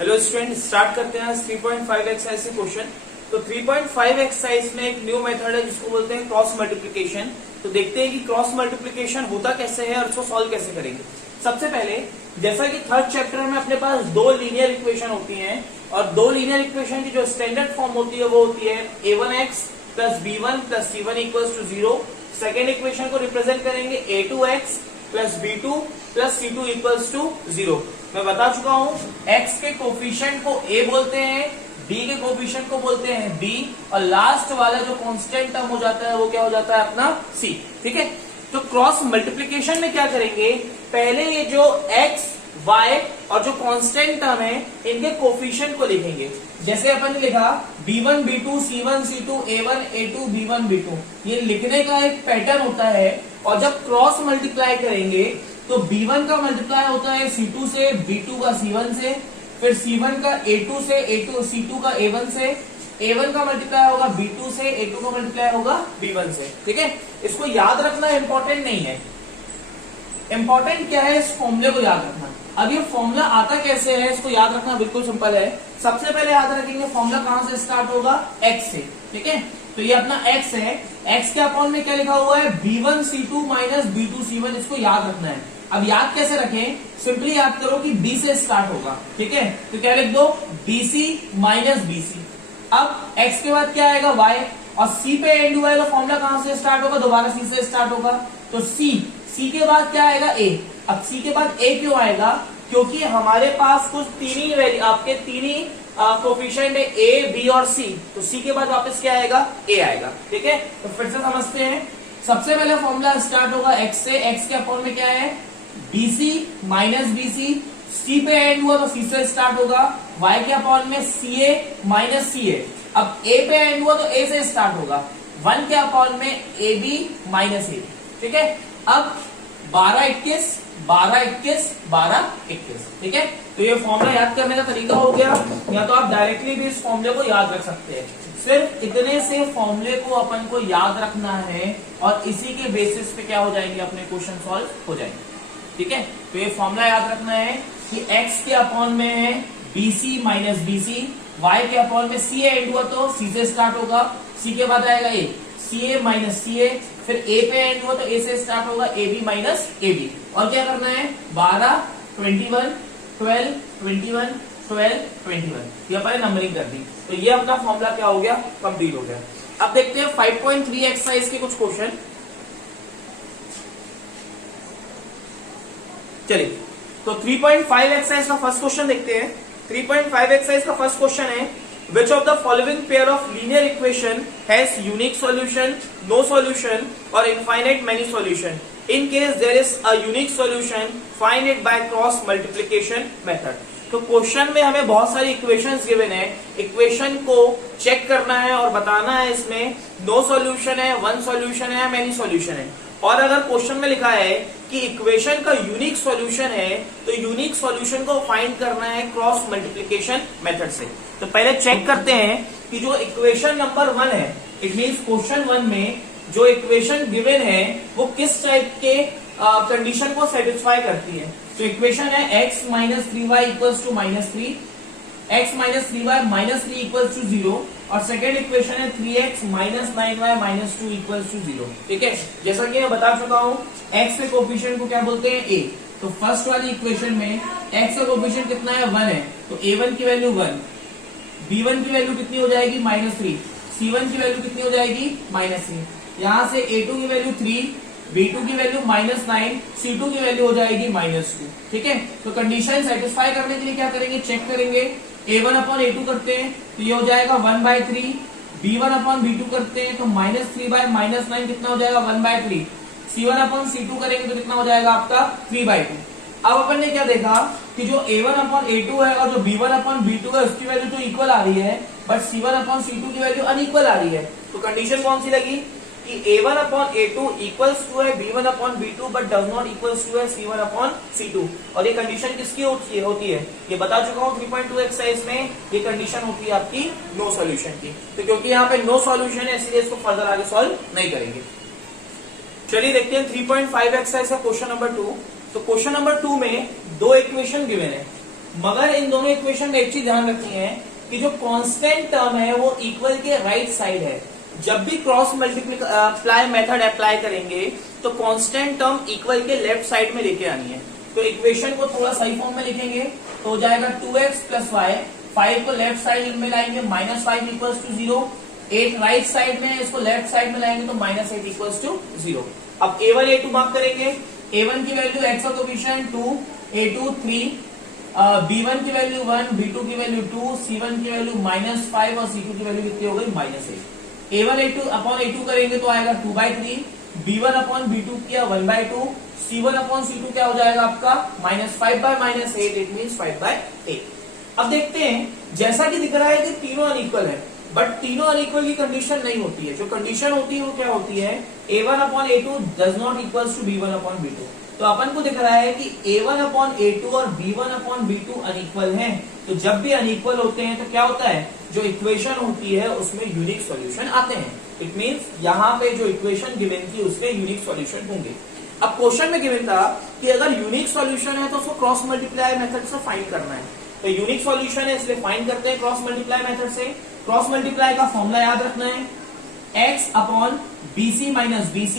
Hello student, start करते हैं 3.5 exercise से क्वेश्चन। तो 3.5 एक्सरसाइज में एक न्यू मेथड है जिसको बोलते हैं क्रॉस मल्टीप्लिकेशन। तो देखते हैं कि क्रॉस मल्टीप्लिकेशन होता कैसे है और उसको सॉल्व कैसे करेंगे। सबसे पहले जैसा कि थर्ड चैप्टर में अपने पास दो लीनियर इक्वेशन होती हैं और दो लीनियर इक्वेशन की जो स्टैंडर्ड फॉर्म होती है वो होती है a1x plus b1 plus c1 equals to 0। Second equation को रिप्रेजेंट करेंगे a2x plus b2 plus c2 equals to 0। मैं बता चुका हूं x के कोफिशिएंट को a बोलते हैं, b के कोफिशिएंट को बोलते हैं b और लास्ट वाला जो कांस्टेंट टर्म हो जाता है वो क्या हो जाता है अपना c। ठीक है, तो क्रॉस मल्टीप्लिकेशन में क्या करेंगे, पहले ये जो x y और जो कांस्टेंट टर्म है इनके कोफिशिएंट को लिखेंगे। जैसे अपन ने लिखा b1 b2 c1 c2 a1 a2 b1 b2, ये लिखने का एक पैटर्न होता है। और जब क्रॉस मल्टीप्लाई करेंगे तो b1 का मल्टीप्लाई होता है c2 से, b2 का c1 से, फिर c1 का a2 से, a2 c2 का a1 से, a1 का मल्टीप्लाई होगा b2 से, a2 का मल्टीप्लाई होगा b1 से। ठीक है, इसको याद रखना इंपॉर्टेंट नहीं है, इंपॉर्टेंट क्या है इस फॉर्मूले को याद रखना। अब ये फॉर्मूला आता कैसे है इसको याद रखना बिल्कुल सिंपल है। सबसे पहले याद रखेंगे फॉर्मूला कहां से स्टार्ट होगा, x से। ठीक है, तो ये अपना x है, x के अपॉन में क्या लिखा हुआ है b1 c2 minus b2 c1, इसको याद रखना है। अब याद कैसे रखें, सिंपली याद करो कि b से स्टार्ट होगा। ठीक है, तो क्या लिख दो bc माइनस bc। अब x के बाद क्या आएगा y और c पे एंड हुआ है तो फॉर्मूला कहां से स्टार्ट होगा, दोबारा c से स्टार्ट होगा। तो c के बाद क्या आएगा a। अब c के बाद a क्यों आएगा, क्योंकि हमारे पास कुछ तीन ही आपके तीन ही कोफिशिएंट है a b और c, तो c के बाद वापस क्या आएगा a आएगा। ठीक है, तो फिर से समझते हैं। सबसे पहले फॉर्मूला स्टार्ट होगा x से, x के अपॉन में क्या है bc माइनस bc, c पे एंड हुआ तो c से स्टार्ट होगा, y के अपॉन में ca माइनस ca। अब a पे एंड हुआ तो a से स्टार्ट होगा, 1 के अपॉन में ab माइनस a। ठीक है, अब 12 21 12 21 12 21। ठीक है, तो ये फॉर्मूला याद करने का तरीका हो गया, या तो आप डायरेक्टली भी इस फॉर्मूले को याद रख सकते हैं। सिर्फ इतने से फॉर्मूले को अपन को याद रखना है और इसी के बेसिस पे क्या हो जाएंगे, अपने क्वेश्चन सॉल्व हो जाएंगे। ठीक है, तो ये फॉर्मूला याद रखना है कि x के अपॉन में है bc माइनस bc, y के अपॉन में ca एंड हुआ तो c से स्टार्ट होगा, c के बाद आएगा a, ca माइनस ca, फिर a पे एंड हुआ तो a से स्टार्ट होगा ab माइनस ab। और क्या करना है 12 21 12 21 12 21, ये अपन नंबरिंग कर दी। तो ये अपना फॉर्मूला क्या हो गया, कंप्लीट हो गया। अब देखते हैं 5.3 एक्सरसाइज के कुछ क्वेश्चन। चलिए, तो 3.5 एक्सरसाइज का फर्स्ट क्वेश्चन देखते हैं। 3.5 एक्सरसाइज का फर्स्ट क्वेश्चन है, which of the following pair of linear equation has unique solution, no solution or infinite many solution? In case there is a unique solution, find it by cross multiplication method. तो question में हमें बहुत सारी equations given है, equation को check करना है और बताना है इसमें नो सॉल्यूशन है, वन सॉल्यूशन है, मेनी सॉल्यूशन है। और अगर क्वेश्चन में लिखा है कि इक्वेशन का यूनिक सॉल्यूशन है तो यूनिक सॉल्यूशन को फाइंड करना है क्रॉस मल्टीप्लिकेशन मेथड से। तो पहले चेक करते हैं कि जो इक्वेशन नंबर 1 है, इट मींस क्वेश्चन 1 में जो इक्वेशन गिवन है वो किस टाइप के कंडीशन को सेटिस्फाई करती है। तो इक्वेशन है x minus 3y equals to -3, x minus 3y minus 3 equals to 0 और सेकेंड इक्वेशन है 3x minus 9y minus 2 equals to 0। ठीक है, जैसा कि मैं बता चुका हूं x के कोफिशिएंट को क्या बोलते हैं a। तो फर्स्ट वाली इक्वेशन में x का कोफिशिएंट कितना है 1 है, तो a1 की वैल्यू 1, b1 की वैल्यू कितनी हो जाएगी -3, c1 की वैल्यू कितनी हो जाएगी -3, यहां से a2 की वैल्यू 3, b2 की वैल्यू -9, c2 की वैल्यू हो जाएगी -2। ठीक है, तो कंडीशन सेटिस्फाई करने के लिए क्या करेंगे, चेक करेंगे a1 अपॉन a2 करते हैं तो ये हो जाएगा 1/3, b1 अपॉन b2 करते हैं तो -3 बाय -9 कितना हो जाएगा 1/3, c1 अपॉन c2 करेंगे तो कितना हो जाएगा आपका 3/2। अब अपन ने क्या देखा कि जो a1 अपॉन a2 है और जो b1 अपॉन b2 है उसकी वैल्यू तो इक्वल आ रही है, बट c1 अपॉन c2 की वैल्यू अनइक्वल आ रही है। तो कंडीशन कौन सी लगी कि a1 upon a2 equals to है b1 upon b2 but does not equals to है c1 अपॉन c2। और ये कंडीशन किसकी होती है, ये बता चुका हूं 3.2 एक्सरसाइज में, ये कंडीशन होती है आपकी नो सॉल्यूशन की। तो क्योंकि यहाँ पे नो सॉल्यूशन है इसलिए इसको फर्दर आगे सॉल्व नहीं करेंगे। चलिए देखते हैं 3.5 एक्सरसाइज का क्वेश्चन नंबर 2। तो क्वेश्चन नंबर 2 में दो इक्वेशन गिवन है, मगर इन दोनों इक्वेशन में एक चीज ध्यान रखनी है कि जो कांस्टेंट टर्म है वो इक्वल के राइट साइड है। जब भी क्रॉस मल्टीप्लाई मेथड अप्लाई करेंगे तो कांस्टेंट टर्म इक्वल के लेफ्ट साइड में लेके आनी है। तो इक्वेशन को थोड़ा सही फॉर्म में लिखेंगे तो हो जाएगा 2x प्लस वाई, 5 को लेफ्ट साइड में लाएंगे -5 इक्वल्स टू 0, 8 राइट साइड में, इसको लेफ्ट साइड में लाएंगे तो -8 इक्वल्स टू 0। अब a1 a2 मार्क करेंगे। a1 की वैल्यू x का कोएफिशिएंट 2, a2 3, b1 की वैल्यू 1, b2 की वैल्यू 2, c1 की वैल्यू -5 और c2 की वैल्यू कितनी हो गई -8। a1 a2 अपॉन a2 करेंगे तो आएगा 2/3, b1 अपॉन b2 किया 1/2, c1 अपॉन c2 क्या हो जाएगा आपका -5/8, इट मींस 5/8। अब देखते हैं जैसा कि दिख रहा है कि तीनों अनइक्वल है, बट तीनों अनइक्वल की कंडीशन नहीं होती है। जो कंडीशन होती है वो क्या होती है, a1 upon a2 does not equals to b1 upon b2। तो अपन को दिख रहा है कि a1 अपॉन a2 और b1 अपॉन b2 अनइक्वल हैं। तो जब भी अनइक्वल होते हैं तो क्या होता है, जो इक्वेशन होती है उसमें यूनिक सॉल्यूशन आते हैं। इट मींस यहाँ पे जो इक्वेशन गिवन थी उसके यूनिक सॉल्यूशन होंगे। अब क्वेश्चन में गिवन था कि अगर यूनिक सॉल्यूशन है तो उसको क्रॉस मल्टीप्लाई मेथड से फाइंड करना है। तो यूनिक सॉल्यूशन है इसलिए फाइंड करते हैं क्रॉस मल्टीप्लाई मेथड से। क्रॉस मल्टीप्लाई का फॉर्मूला याद रखना है, x upon bc minus bc,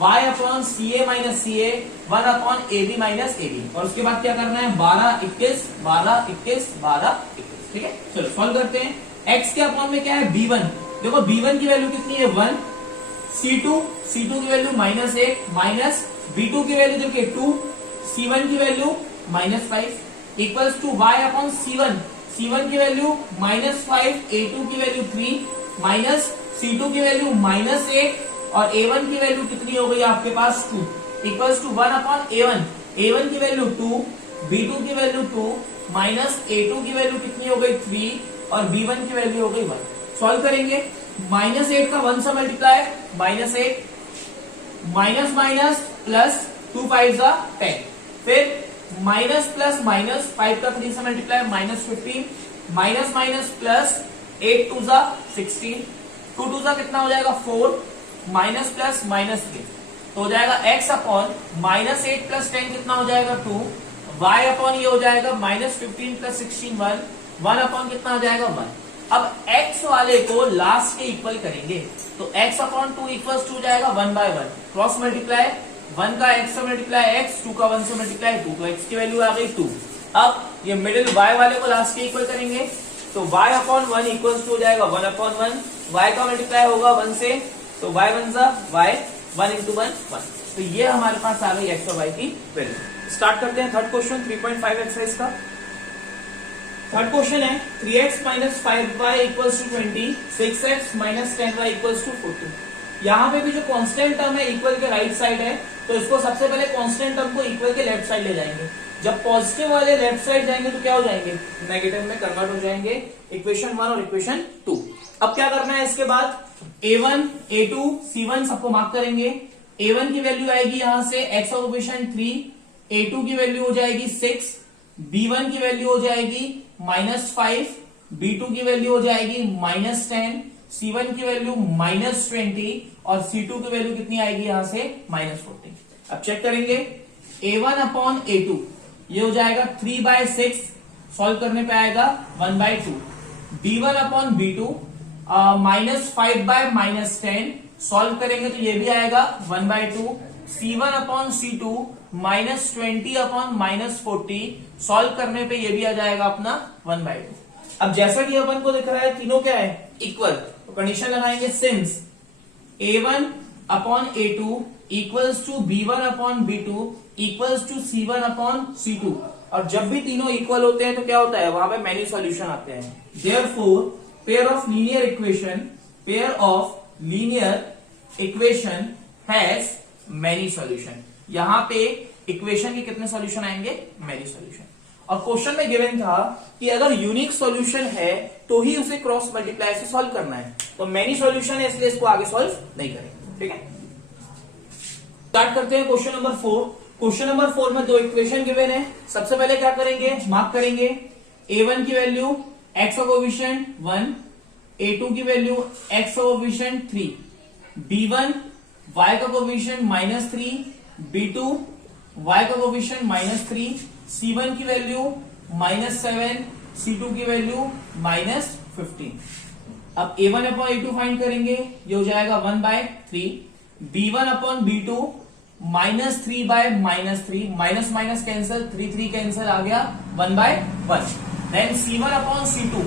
y upon ca minus ca, 1 upon ab minus ab। और उसके बाद क्या करना है, 12 21 12 21 12 21। ठीक है, चलो सॉल्व करते हैं। x के अपॉन में क्या है, b1। देखो b1 की वैल्यू कितनी है 1, c2 की वैल्यू -8 माइनस b2 की वैल्यू देखिए 2, c1 की value -5 equals to y upon c1 की वैल्यू -5, a2 की वैल्यू 3 माइनस c2 की वैल्यू -8 और a1 की वैल्यू कितनी हो गई आपके पास 2 इक्वल्स टू 1 अपॉन a1 की वैल्यू 2, b2 की वैल्यू 2 माइनस a2 की वैल्यू कितनी हो गई 3 और b1 की वैल्यू हो गई 1। सॉल्व करेंगे, -8 का 1 से मल्टीप्लाई, -8 माइनस माइनस प्लस 2 5 10, फिर माइनस प्लस माइनस 5 का 3 से मल्टीप्लाई -15, माइनस माइनस प्लस 8 2 16, 2 2 कितना हो जाएगा 4, माइनस प्लस -3 तो हो जाएगा x अपॉन -8 प्लस 10 कितना हो जाएगा 2, y अपॉन ये हो जाएगा -15 प्लस 16 1 अपॉन कितना हो जाएगा 1। अब x वाले को लास्ट के इक्वल करेंगे तो x अपॉन 2 इक्वल्स टू जाएगा 1/1, क्रॉस मल्टीप्लाई 1 का x से मल्टीप्लाई x, 2 का 1 से मल्टीप्लाई 2, तो x की वैल्यू आ गई 2। अब ये मिडिल y वाले को लास्ट के इक्वल करेंगे तो y अपॉन 1 इक्वल्स टू हो जाएगा 1 अपॉन 1, y का मल्टीप्लाई होगा 1 से तो y 1 y, 1 इंटू 1 1। तो ये हमारे पास आ गई x और y की वैल्यू। स्टार्ट करते हैं थर्ड क्वेश्चन 3.5 एक्सरसाइज का। थर्ड क्वेश्चन है 3x minus 5y equals to 20, 6x minus 10y equals to 40। यहाँ पे भी जो कांस्टेंट टर्म है इक्वल के राइट साइड है तो इसको सबसे पहले कांस्टेंट टर्म को इक्वल के लेफ्ट साइड ले जाएंगे। जब पॉजिटिव वाले लेफ्ट साइड जाएंगे तो क्या हो जाएंगे, नेगेटिव में कन्वर्ट हो जाएंगे, इक्वेशन 1 और इक्वेशन 2। अब क्या करना है, इसके बाद a1 a2 c1 सबको मार्क करेंगे। a1 की वैल्यू आएगी यहां से x का कोएफिशिएंट 3, a2 की वैल्यू हो जाएगी 6, b1 की वैल्यू हो जाएगी -5, b2 की वैल्यू हो जाएगी -10, c1 की वैल्यू -20 और c2 की वैल्यू कितनी आएगी यहां से -14। अब चेक करेंगे a1 अपॉन a2 ये हो जाएगा 3/6, सॉल्व करने पे आएगा 1/2, b1 अपॉन b2 -5/10, सॉल्व करेंगे तो ये भी आएगा 1/2, c1 upon c2 -20 upon -40, solve करने पे ये भी आ जाएगा अपना 1/2। अब जैसा कि अपन को दिख रहा है तीनों क्या है इक्वल, तो कंडीशन लगाएंगे since a1 upon a2 equals to b1 upon b2 equals to c1 upon c2। और जब भी तीनों इक्वल होते हैं तो क्या होता है, वहां पे मैनी सॉल्यूशन आते हैं। Therefore pair of linear equation has many solution. यहाँ पे इक्वेशन के कितने सॉल्यूशन आएंगे, मैनी सॉल्यूशन। और क्वेश्चन में गिवन था कि अगर यूनिक सॉल्यूशन है तो ही उसे क्रॉस मल्टीप्लाई से सॉल्व करना है, तो मैनी सॉल्यूशन है इसलिए इसको आगे सॉल्व नहीं करेंगे। ठीक है, स्टार्ट करते हैं क्वेश्चन नंबर 4। क्वेश्चन नंबर 4 में दो इक्वेशन गिवन है। सबसे पहले क्या करेंगे, मार्क करेंगे a1 की वैल्यू x का कोएफिशिएंट 1, a2 की वैल्यू x का कोएफिशिएंट 3, b1 y का कोएफिशिएंट -3, b2 y का कोएफिशिएंट -3, c1 की वैल्यू -7, C2 की वैल्यू -15। अब A1 अपॉन A2 फाइंड करेंगे, ये हो जाएगा 1/3, B1 upon B2 -3/-3, minus minus cancel, 3 cancel आ गया 1/1। देन C1 अपॉन C2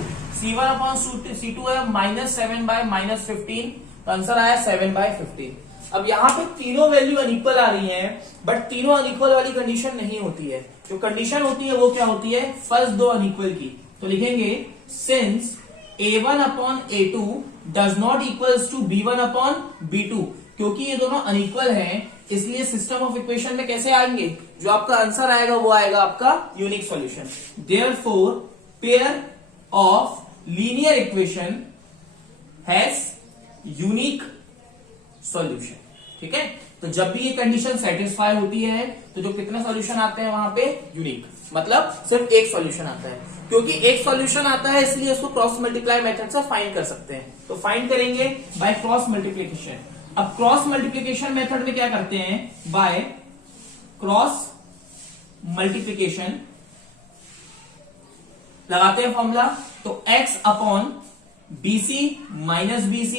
है -7/-15, तो आंसर आया 7/15। अब यहाँ पे तीनों वैल्यू अनइक्वल आ रही हैं, बट तीनों अनइक्वल वाली कंडीशन नहीं होती है। जो कंडीशन होती है वो क्या होती है, फर्स्ट दो अनइक्वल की। तो लिखेंगे since A1 upon A2 does not equals to B1 upon B2, क्योंकि ये दोनों अनइक्वल हैं, इसलिए सिस्टम ऑफ इक्वेशन में कैसे आएंगे, जो आपका आंसर आएगा वो आएगा आपका unique solution. Therefore pair of linear equation has unique solution. ठीक है, तो जब भी ये कंडीशन सेटिस्फाई होती है तो जो कितने सॉल्यूशन आते हैं वहां पे, यूनिक, मतलब सिर्फ एक सॉल्यूशन आता है। क्योंकि एक सॉल्यूशन आता है इसलिए उसको क्रॉस मल्टीप्लाई मेथड से फाइंड कर सकते हैं। तो फाइंड करेंगे बाय क्रॉस मल्टीप्लिकेशन। अब क्रॉस मल्टीप्लिकेशन मेथड में क्या करते हैं, बाय क्रॉस मल्टीप्लिकेशन लगाते हैं फॉर्मूला। तो x upon BC minus BC,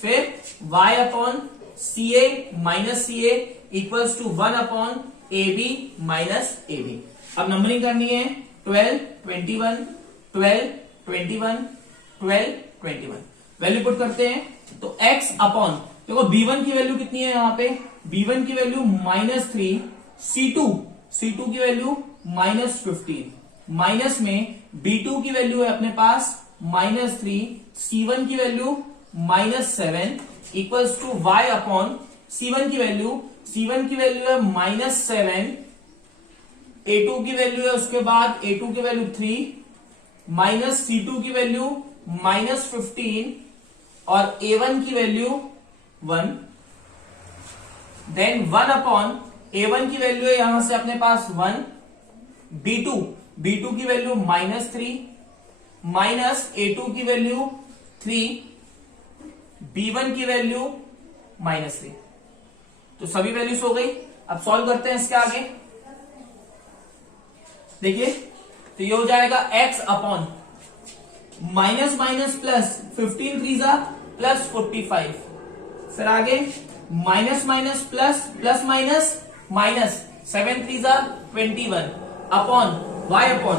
फिर y upon CA minus CA equals to 1 upon AB minus AB। अब नंबरिंग करनी है 12, 21, 12, 21, 12, 21। वैल्यू पुट करते हैं, तो x अपॉन, देखो B1 की वैल्यू कितनी है यहाँ पे, B1 की वैल्यू -3, C2 की वैल्यू -15, माइनस में B2 की वैल्यू है अपने पास -3, C1 की value -7 equals to y upon C1 की वैल्यू है -7, A2 की वैल्यू है उसके बाद A2 की वैल्यू 3, माइनस C2 की वैल्यू -15 और A1 की वैल्यू 1। देन 1 अपॉन A1 की वैल्यू है यहां से अपने पास 1, B2 की वैल्यू -3, माइनस A2 की वैल्यू 3, B1 की वैल्यू -3। तो सभी वैल्यूज हो गई। अब सॉल्व करते हैं इसके आगे, देखिए, तो ये हो जाएगा x upon minus minus plus 15 3 plus 45, फिर आगे minus minus plus minus minus 7 3 21 upon y upon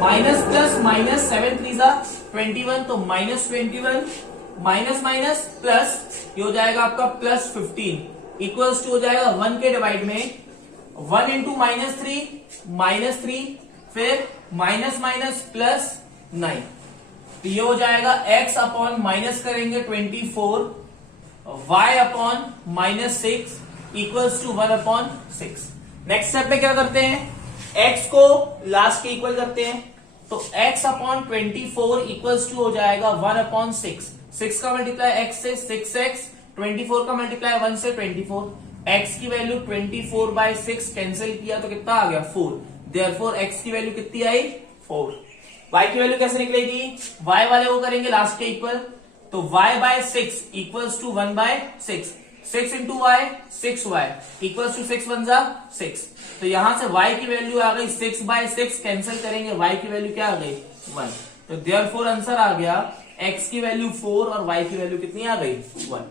minus plus minus 7 3 21, तो -21 माइनस माइनस प्लस, ये हो जाएगा आपका +15 इक्वल्स टू हो जाएगा 1 के डिवाइड में 1 इंटू -3, फिर माइनस माइनस प्लस 9, तो ये हो जाएगा x अपॉन माइनस करेंगे 24, y upon -6 equals to 1 upon 6। Next step पे क्या करते हैं, x को लास्ट के इक्वल करते हैं, तो x अपॉन 24 इक्वल्स टू हो जाएगा 1 अपॉन 6। 6 का मल्टीप्लाई x से 6x, 24 का मल्टीप्लाई 1 से 24, x की वैल्यू 24/6 कैंसिल किया तो कितना आ गया 4। देयरफॉर x की वैल्यू कितनी आई 4। y की वैल्यू कैसे निकलेगी, y वाले को करेंगे लास्ट के इक्वल, तो y/6 equals to 1/6, 6 into y 6y equals to 6 1 6। तो यहां से y की वैल्यू आ गई 6/6, कैंसिल करेंगे y की वैल्यू क्या आ गई 1। तो देयरफॉर आंसर आ गया x की वैल्यू 4 और y की वैल्यू कितनी आ गई 1।